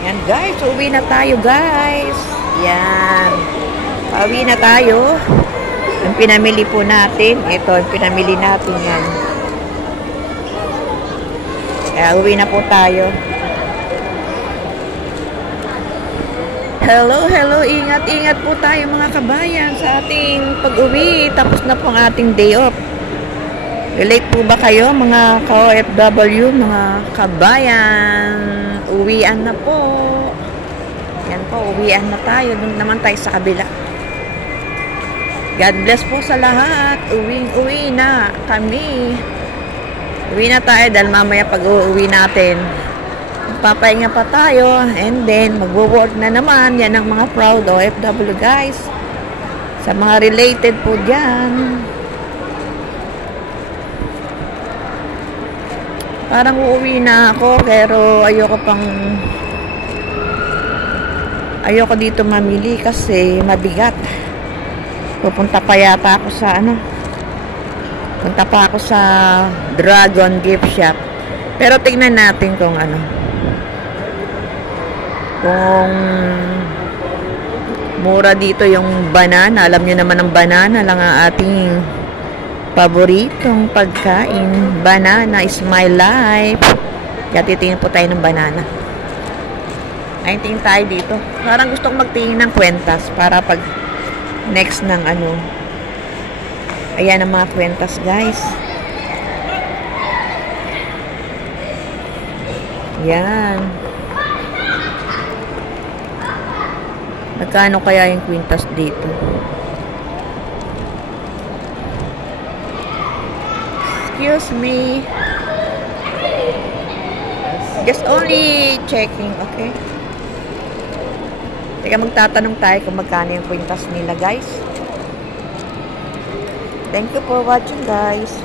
Yan guys, uwi na tayo guys. Yan. Pauwi na tayo. Yung pinamili po natin. Ito, yung pinamili natin yan. Kaya uwi na po tayo. Hello, hello. Ingat, ingat po tayo mga kabayan sa ating pag-uwi. Tapos na po ang ating day off. Relate po ba kayo mga ka-OFW, mga kabayan? Uwian na po. Yan po, uwian na tayo. Doon naman tayo sa kabila. God bless po sa lahat. Uwi na kami. Uwi na tayo dahil mamaya pag-uwi natin, papahinga pa tayo. And then, magwo-work na naman. Yan ang mga proud OFW guys. Sa mga related po dyan. Parang uuwi na ako, pero ayoko dito mamili kasi mabigat. Pupunta pa yata ako sa punta pa ako sa Dragon Gift Shop. Pero tingnan natin kung kung mura dito yung banana. Alam niyo naman ang banana lang ang ating paboritong pagkain. Banana is my life. Kaya titingin po tayo ng banana. Ay, tingin tayo dito. Parang gusto kong magtingin ng kwentas para pag next ng ayan ang mga kwentas guys. Yan. Magkano kaya yung kwintas dito? Excuse me. Just only checking, okay? Teka, magtatanong tayo kung magkano yung kwintas nila, guys. Thank you for watching, guys.